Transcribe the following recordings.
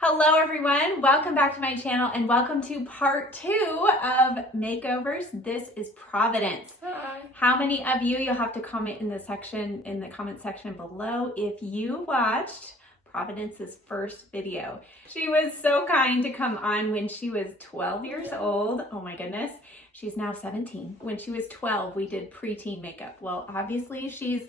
Hello everyone, welcome back to my channel and welcome to part 2 of makeovers. This is Providence. Hi. How many of you'll have to comment in the comment section below if you watched Providence's first video. She was so kind to come on when she was 12 years old. Oh my goodness. She's now 17. When she was 12, we did preteen makeup. Well, obviously she's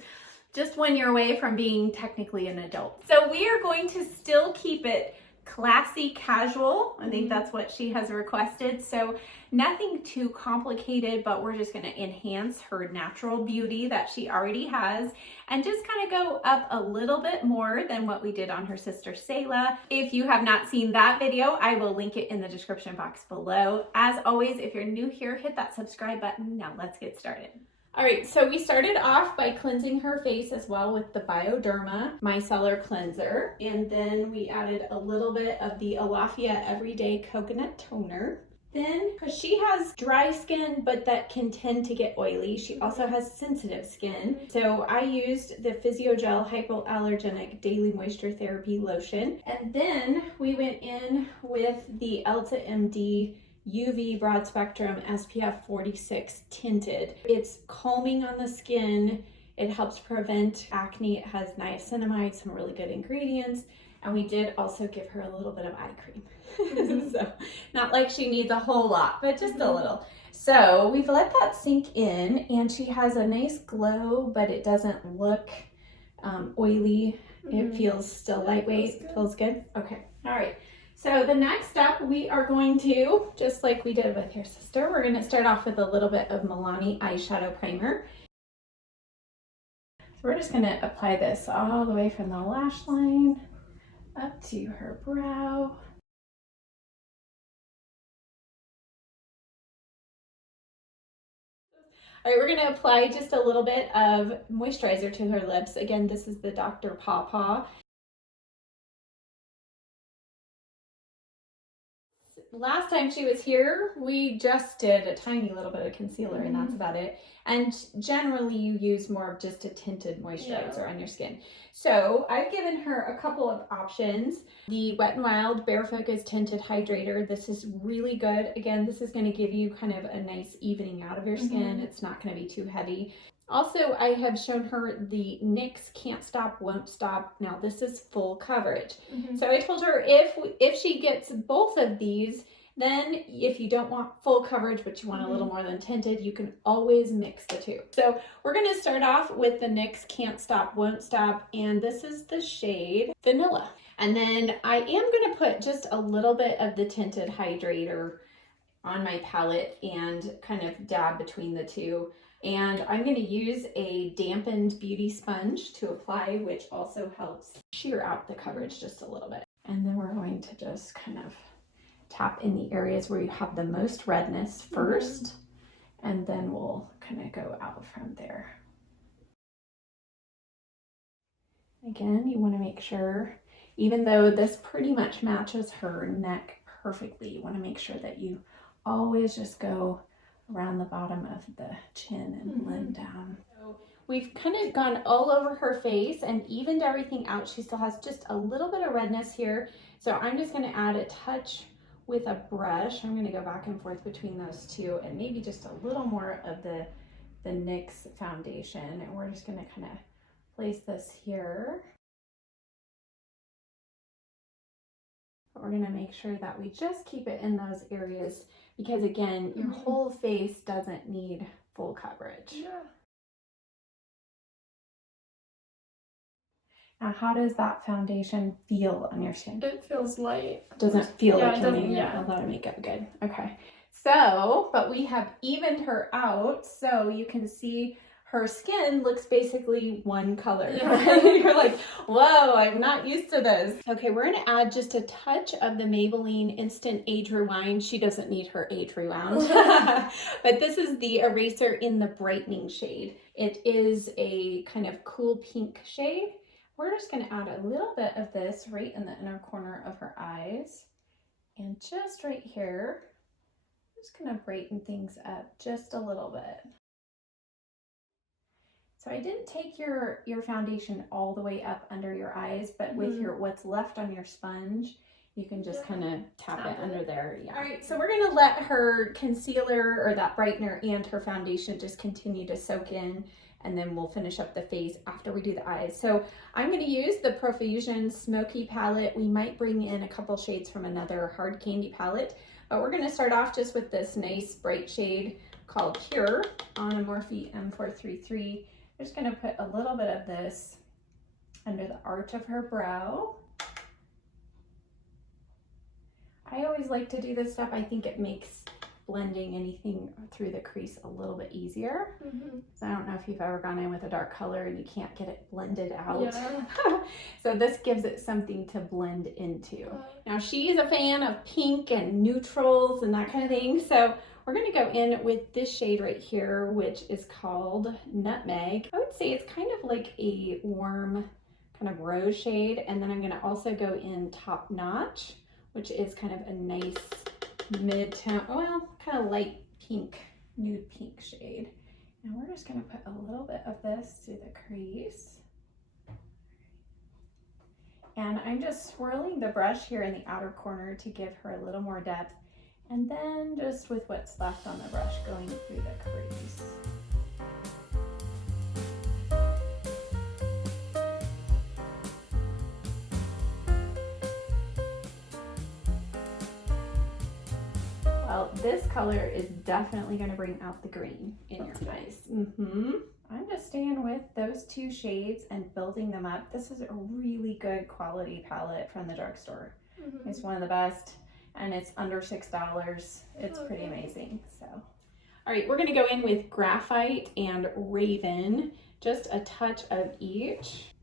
just 1 year away from being technically an adult. So we are going to still keep it classy casual. I think that's what she has requested. So nothing too complicated, but we're just going to enhance her natural beauty that she already has and just kind of go up a little bit more than what we did on her sister Sayla. If you have not seen that video, I will link it in the description box below. As always, if you're new here, hit that subscribe button. Now let's get started. All right, so we started off by cleansing her face as well with the Bioderma Micellar Cleanser. And then we added a little bit of the Alafia Everyday Coconut Toner. Then, because she has dry skin, but that can tend to get oily, she also has sensitive skin. So I used the Physiogel Hypoallergenic Daily Moisture Therapy Lotion. And then we went in with the Elta MD UV Broad Spectrum SPF 46 tinted. It's calming on the skin. It helps prevent acne. It has niacinamide, some really good ingredients. And we did also give her a little bit of eye cream. So not like she needs a whole lot, but just a little. So we've let that sink in and she has a nice glow, but it doesn't look oily. It feels still lightweight. Feels good. Okay. All right. So the next step, we are going to, just like we did with your sister, we're going to start off with a little bit of Milani eyeshadow primer. So we're just going to apply this all the way from the lash line up to her brow. All right, we're going to apply just a little bit of moisturizer to her lips. Again, this is the Dr. Pawpaw. Last time she was here, we just did a tiny little bit of concealer and that's about it. And generally you use more of just a tinted moisturizer on your skin. So I've given her a couple of options. The Wet n Wild Bare Focus Tinted Hydrator. This is really good. Again, this is going to give you kind of a nice evening out of your skin. It's not going to be too heavy. Also, I have shown her the NYX Can't Stop, Won't Stop. Now, this is full coverage. So I told her if she gets both of these, then if you don't want full coverage, but you want a little more than tinted, you can always mix the two. So we're going to start off with the NYX Can't Stop, Won't Stop, and this is the shade Vanilla. And then I am going to put just a little bit of the tinted hydrator on my palette and kind of dab between the two. And I'm going to use a dampened beauty sponge to apply, which also helps sheer out the coverage just a little bit. And then we're going to just kind of tap in the areas where you have the most redness first, and then we'll kind of go out from there. Again, you want to make sure, even though this pretty much matches her neck perfectly, you want to make sure that you always just go around the bottom of the chin and blend down. So we've kind of gone all over her face and evened everything out. She still has just a little bit of redness here. So I'm just going to add a touch with a brush. I'm going to go back and forth between those two and maybe just a little more of the NYX foundation. And we're just going to kind of place this here. We're going to make sure that we just keep it in those areas because, again, your whole face doesn't need full coverage. Now, how does that foundation feel on your skin? It feels light. Doesn't feel like you're wearing a lot of makeup. Good. Okay. So, but we have evened her out so you can see her skin looks basically one color. You're like, whoa, I'm not used to this. Okay, we're gonna add just a touch of the Maybelline Instant Age Rewind. She doesn't need her age rewound. But this is the eraser in the brightening shade. It is a kind of cool pink shade. We're just gonna add a little bit of this right in the inner corner of her eyes. And just right here, I'm just gonna brighten things up just a little bit. So I didn't take your foundation all the way up under your eyes, but with what's left on your sponge, You can just kind of tap it under there. Yeah. All right, so we're gonna let her concealer or that brightener and her foundation just continue to soak in, and then we'll finish up the face after we do the eyes. So I'm gonna use the Profusion Smoky palette. We might bring in a couple shades from another hard candy palette, but we're gonna start off just with this nice bright shade called Pure on a Morphe M433. I'm just gonna put a little bit of this under the arch of her brow. I always like to do this stuff. I think it makes blending anything through the crease a little bit easier. So I don't know if you've ever gone in with a dark color and you can't get it blended out. Yeah. So this gives it something to blend into. Now she is a fan of pink and neutrals and that kind of thing. So we're gonna go in with this shade right here, which is called Nutmeg. I would say it's kind of like a warm kind of rose shade. And then I'm gonna also go in Top Notch, which is kind of a nice mid-tone, well, kind of light pink, nude pink shade. And we're just gonna put a little bit of this through the crease. And I'm just swirling the brush here in the outer corner to give her a little more depth. And then just with what's left on the brush going through the crease. Well, this color is definitely going to bring out the green in your eyes. I'm just staying with those two shades and building them up. This is a really good quality palette from the drugstore. It's one of the best, and it's under $6. It's pretty amazing. So, all right, we're going to go in with Graphite and Raven, just a touch of each.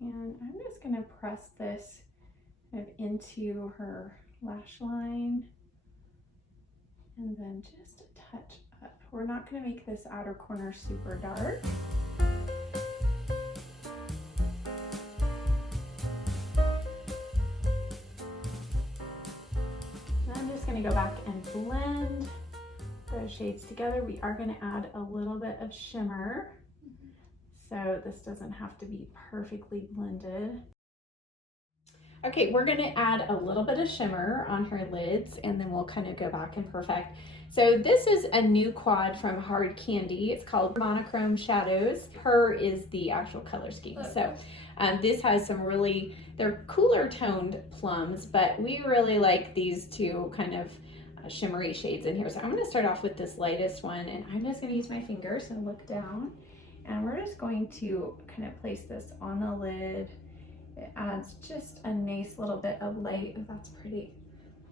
And I'm just going to press this kind of into her lash line. And then just a touch up. We're not going to make this outer corner super dark. I'm just going to go back and blend those shades together. We are going to add a little bit of shimmer. So this doesn't have to be perfectly blended. Okay, we're gonna add a little bit of shimmer on her lids and then we'll kind of go back and perfect. So this is a new quad from Hard Candy. It's called Monochrome Shadows. Her is the actual color scheme. So this has some really, they're cooler toned plums, but we really like these two kind of shimmery shades in here. So I'm gonna start off with this lightest one, and I'm just gonna use my fingers and look down. And we're just going to kind of place this on the lid. It adds just a nice little bit of light. Oh, that's pretty.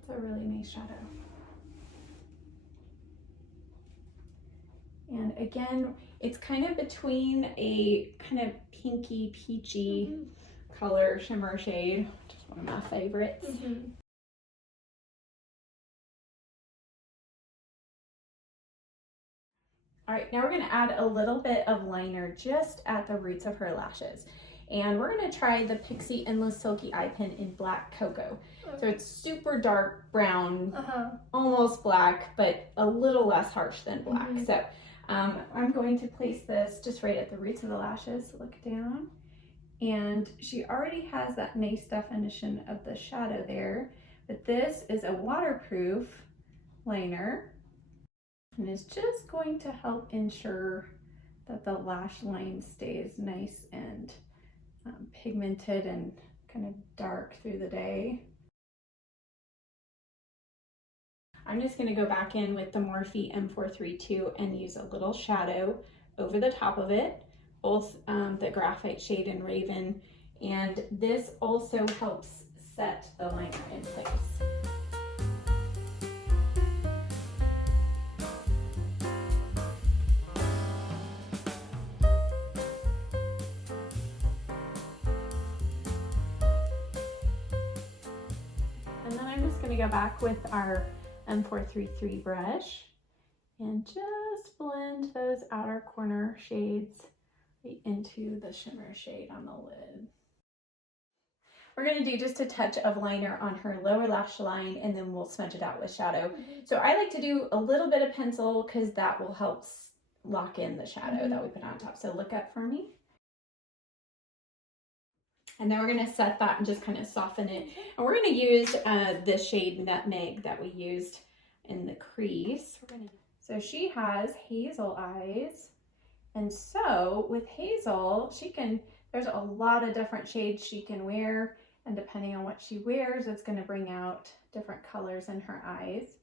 It's a really nice shadow. And again, it's kind of between a kind of pinky, peachy color shimmer shade, which is one of my favorites. All right, now we're gonna add a little bit of liner just at the roots of her lashes. And we're gonna try the Pixie Endless Silky Eye Pen in Black Cocoa. So it's super dark brown, almost black, but a little less harsh than black. So I'm going to place this just right at the roots of the lashes. Look down. And she already has that nice definition of the shadow there. But this is a waterproof liner. And it's just going to help ensure that the lash line stays nice and pigmented and kind of dark through the day. I'm just going to go back in with the Morphe M432 and use a little shadow over the top of it, both the Graphite shade and Raven, and this also helps set the liner in place. And then I'm just going to go back with our M433 brush and just blend those outer corner shades right into the shimmer shade on the lid. We're going to do just a touch of liner on her lower lash line, and then we'll smudge it out with shadow. So I like to do a little bit of pencil because that will help lock in the shadow that we put on top. So look up for me. And then we're going to set that and just kind of soften it. And we're going to use this shade Nutmeg that we used in the crease. So she has hazel eyes. And so with Hazel, there's a lot of different shades she can wear. And depending on what she wears, it's going to bring out different colors in her eyes.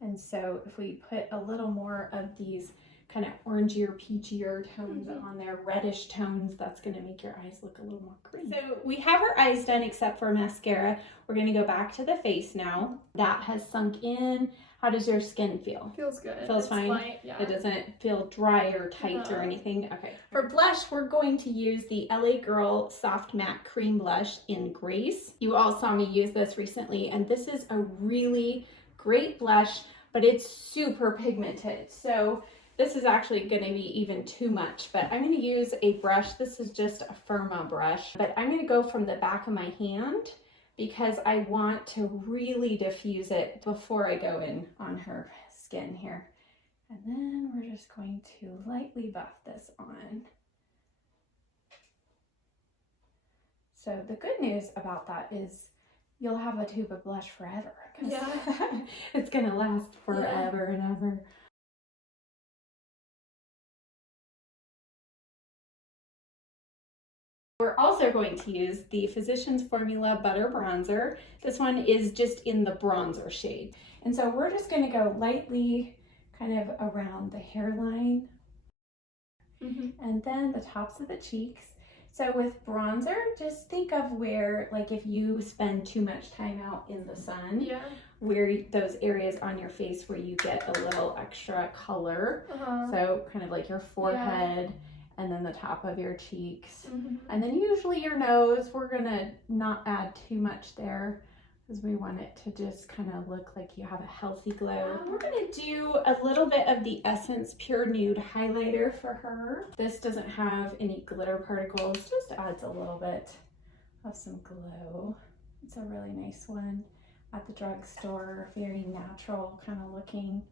And so if we put a little more of these kind of orangier, peachier tones on there, reddish tones, that's going to make your eyes look a little more green. So we have our eyes done except for mascara. We're going to go back to the face now. That has sunk in. How does your skin feel? Feels good. Feels fine? Light, yeah. It doesn't feel dry or tight or anything? Okay. For blush, we're going to use the LA Girl Soft Matte Cream Blush in Grace. You all saw me use this recently, and this is a really great blush, but it's super pigmented. So this is actually going to be even too much, but I'm going to use a brush. This is just a Firma brush, but I'm going to go from the back of my hand because I want to really diffuse it before I go in on her skin here. And then we're just going to lightly buff this on. So the good news about that is you'll have a tube of blush forever. Yeah. It's going to last forever and ever. We're also going to use the Physicians Formula Butter Bronzer. This one is just in the bronzer shade. And so we're just going to go lightly kind of around the hairline and then the tops of the cheeks. So with bronzer, just think of where, like if you spend too much time out in the sun, where those areas on your face where you get a little extra color. So kind of like your forehead. And then the top of your cheeks. And then usually your nose, we're gonna not add too much there because we want it to just kind of look like you have a healthy glow. We're gonna do a little bit of the Essence Pure Nude highlighter for her. This doesn't have any glitter particles, just adds a little bit of some glow. It's a really nice one at the drugstore, very natural kind of looking.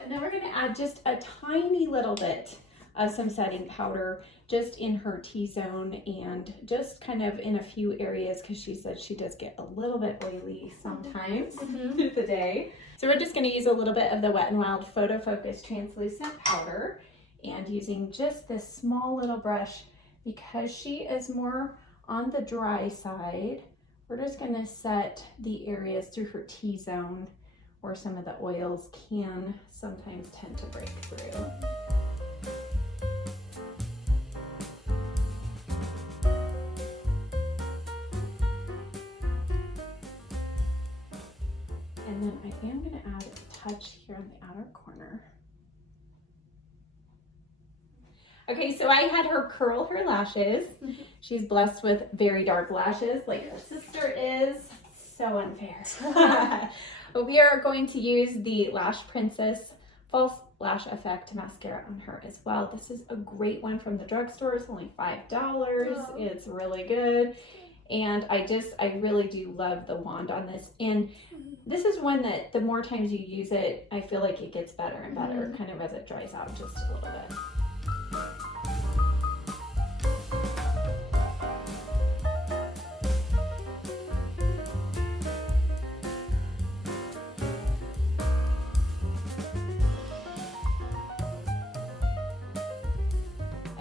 And then we're going to add just a tiny little bit of some setting powder just in her T-zone and just kind of in a few areas because she said she does get a little bit oily sometimes through the day. So we're just going to use a little bit of the Wet n Wild Photo Focus Translucent Powder and using just this small little brush because she is more on the dry side. We're just going to set the areas through her T-zone where some of the oils can sometimes tend to break through. And then I am going to add a touch here on the outer corner. Okay, so I had her curl her lashes. She's blessed with very dark lashes like her sister is. So unfair. But we are going to use the Lash Princess False Lash Effect Mascara on her as well. This is a great one from the drugstore. It's only $5. Oh. It's really good. And I really do love the wand on this. And this is one that the more times you use it, I feel like it gets better and better, kind of as it dries out just a little bit.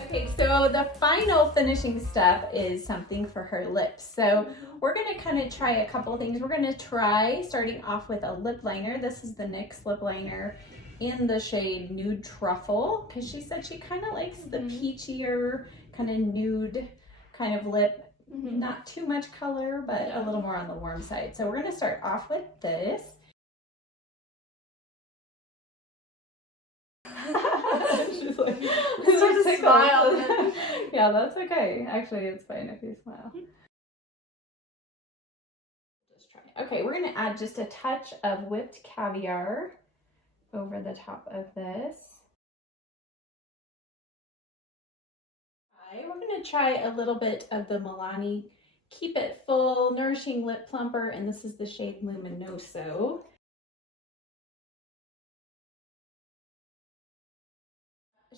Okay, so the final finishing step is something for her lips. So we're going to kind of try a couple of things. We're going to try starting off with a lip liner. This is the NYX lip liner in the shade Nude Truffle because she said she kind of likes the peachier kind of nude kind of lip. Not too much color, but a little more on the warm side. So we're going to start off with this. She's like, just smile. Yeah, that's okay. Actually, it's fine if you smile. Just try. Okay, we're going to add just a touch of whipped caviar over the top of this. We're going to try a little bit of the Milani Keep It Full Nourishing Lip Plumper, and this is the shade Luminoso.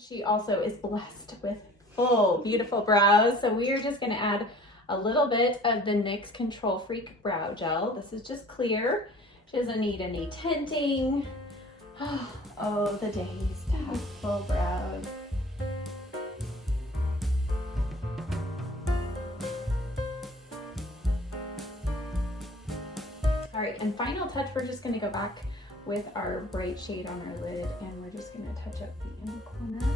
She also is blessed with full, beautiful brows. So we are just gonna add a little bit of the NYX Control Freak Brow Gel. This is just clear. She doesn't need any tinting. Oh, the days to have full brows. All right, and final touch, we're just gonna go back with our bright shade on our lid, and we're just gonna touch up the inner corner.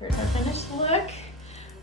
Here's our finished look.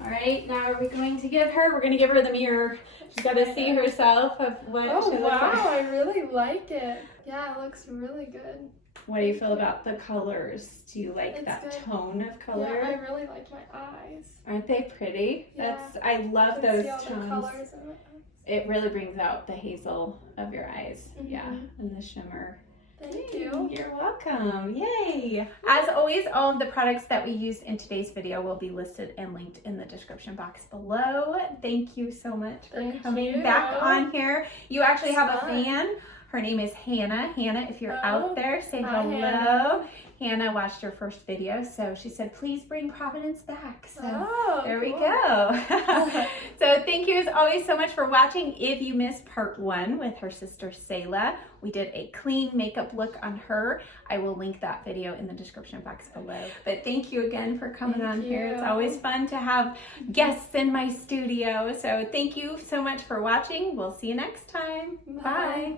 All right, now we're going to give her the mirror. She's got to see herself of what she looks wow, like. I really like it. Yeah, it looks really good. What do you feel about the colors? Do you like It's that good. tone of color? Yeah, I really like my eyes. Aren't they pretty? Yeah. I love You can those see all the tones. colors in it. It really brings out the hazel of your eyes. Yeah, Mhm. and the shimmer. Thank you. You're welcome. Yay. As always, all of the products that we used in today's video will be listed and linked in the description box below. Thank you so much for Thank coming you. back on here. You actually It's have a fun. fan. Her name is Hannah. Hannah, if you're out there, say Hi, hello. Hannah. Hannah watched your first video, so she said, please bring Providence back. So Oh, there we cool. go. So thank you as always so much for watching. If you missed part 1 with her sister Selah, we did a clean makeup look on her. I will link that video in the description box below. But thank you again for coming Thank on here. It's you. always fun to have guests in my studio. So thank you so much for watching. We'll see you next time. Bye. Bye.